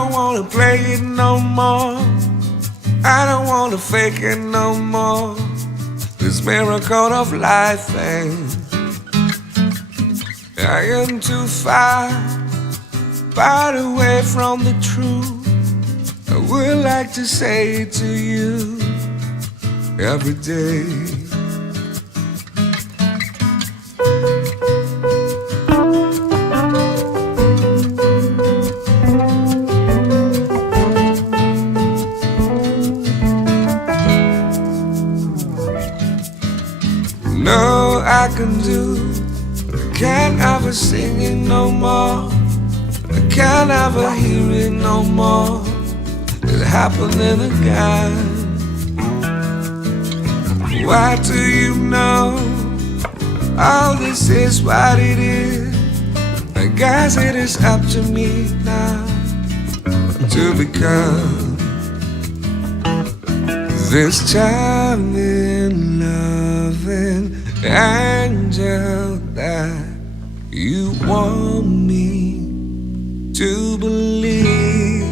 don't wanna play it no more. I don't wanna fake it no more. This miracle of life ain't. I am too far away from the truth. I would like to say it to you every day. No, I can do. I can't ever sing it no more. I can't ever hear it no more. It's happening again. Why do you know all this is what it is? I guess it is up to me now to become this charming, loving angel that you want me to believe.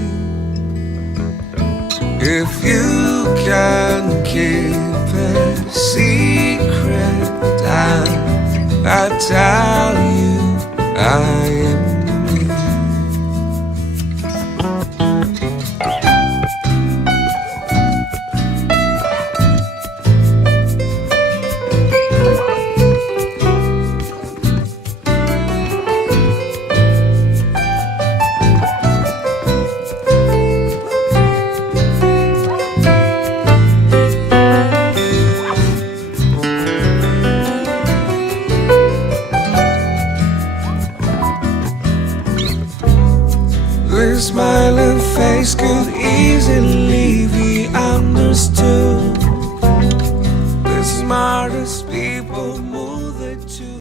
If you can keep a secret, I tell you I am me. This smiling face could easily be understood.